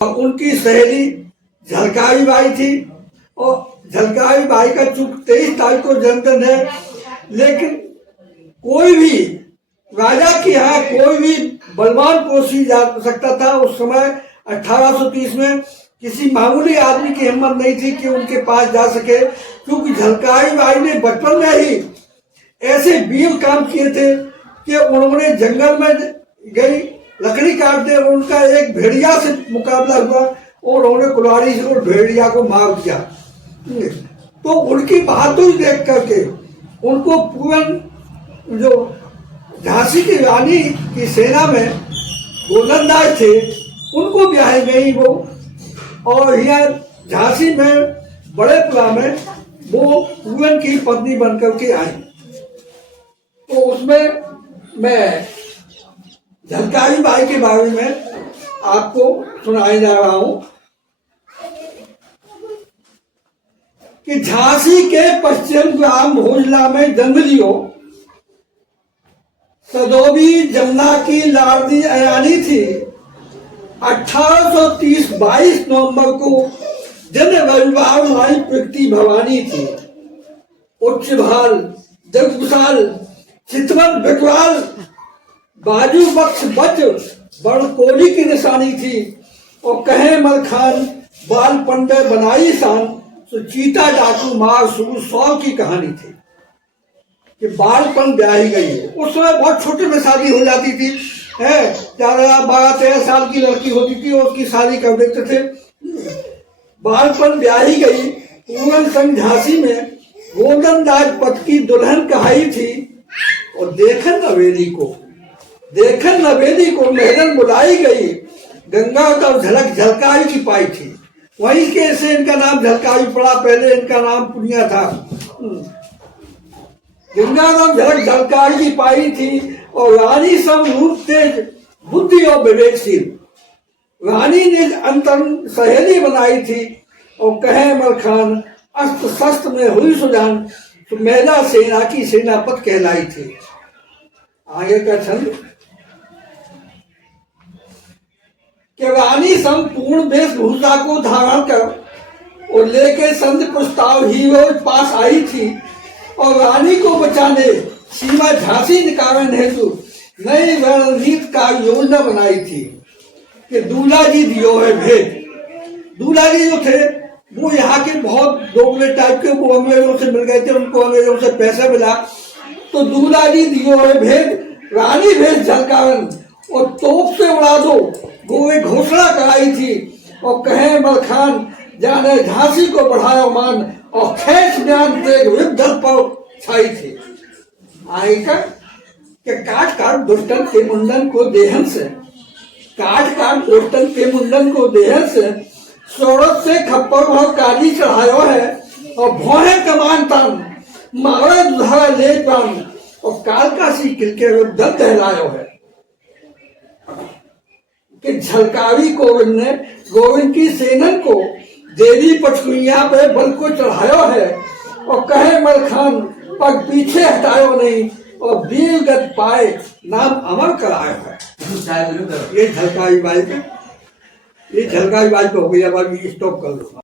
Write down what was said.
उनकी सहेली झलकारी बाई थी और झलकारी बाई का चूंकि 23 तारीख को जन्मदिन है, लेकिन कोई भी राजा के यहाँ कोई भी बलवान पोषी जा सकता था। उस समय 1830 में किसी मामूली आदमी की हिम्मत नहीं थी कि उनके पास जा सके, क्योंकि झलकारी बाई ने बचपन में ही ऐसे वीर काम किए थे कि उन्होंने जंगल में गई लकड़ी काट दे, उनका एक भेड़िया से मुकाबला हुआ और उन्होंने कुल्हाड़ी से उस भेड़िया को मार दिया। तो उनकी बहादुरी देख करके उनको पूर्ण जो झांसी की रानी की सेना में गोलंदाज थे उनको ब्याह गई वो, और यहाँ झांसी में बड़े पुरा में वो पूरन की पत्नी बनकर के आई। तो उसमें मैं झलकारी बाई के बारे में आपको सुनाने जा रहा हूं कि झांसी के पश्चिम ग्राम भोजला में जन्म लियो सदोबी जमुना की लाडली अयानी थी। 1830 22 नवंबर को जन रविवार माई प्रगति भवानी थी। उच्च भाल जगविशाल चितवन बिकवाल बाजू बख्श बच बड़ कोली की निशानी थी। और कहे मलखान बाल पंडे बनाई शान, तो चीता डाकू मार शुरू 100 की कहानी थी कि बालपन ब्याही गई है। उस समय बहुत छोटे में शादी हो जाती थी, है 12-13 साल की लड़की होती थी और उसकी शादी कर देते थे। बालपन ब्याही गई पूरन संग झांसी में गोल्डन राजपथ की दुल्हन कहाई थी। और देखन नवेली को महरन बुलाई गई, गंगा का झलक झलकारी की पाई थी। वहीं के से इनका नाम झलकारी पड़ा, पहले इनका नाम पुनिया था। गंगा का झलक झलकारी की पाई थी और रानी सब रूप तेज बुद्धि और विवेकशील। रानी ने अंतर सहेली बनाई थी और कहे मलखान अस्त्र शस्त्र में हुई सुजान, तो महिला सेना की सेनापत कहलाई थी। आगे का छंद कि रानी संपूर्ण वेशभूषा को धारण कर और लेके संध प्रस्ताव हीरो पास आई थी। और रानी को बचाने सीमा झांसी निकारण हेतु नई रणनीति का योजना बनाई थी कि दूल्हा जी दियो है भेद। दूल्हा जी जो थे वो यहाँ के बहुत दोगले टाइप के, वो अंग्रेजों से मिल गए थे, उनको अंग्रेजों से पैसा मिला। तो दूल्हा जी दियो है भेद, रानी भेद झलकावन और तोप से उड़ा दो, वो एक घोषणा कराई थी। और कहे मलखान जाने झांसी को बढ़ाया मान, और खेच ज्ञान तेग विद्दल पर छाई थी। आएगा कि काट काट दुष्टन के मुंडन को देहन से, काट काट दुष्टन के मुंडन को देहन से, सौरभ से खप्पर भाव काली चढ़ायो है। और भौहे कमान तान मारे दुधारा ले पान, और काल का सी किल के विद्दल दहलायो है। कि झलकारी गोविंद ने गोविंद की सेनन को देवी पचकुइया पे बल को चढ़ायो है। और कहे मलखान पग पीछे हटायो नहीं, और वीर गत पाए नाम अमर करायो है। ये झलकारी बाई पे हो गई। अब अभी स्टॉप कर लो।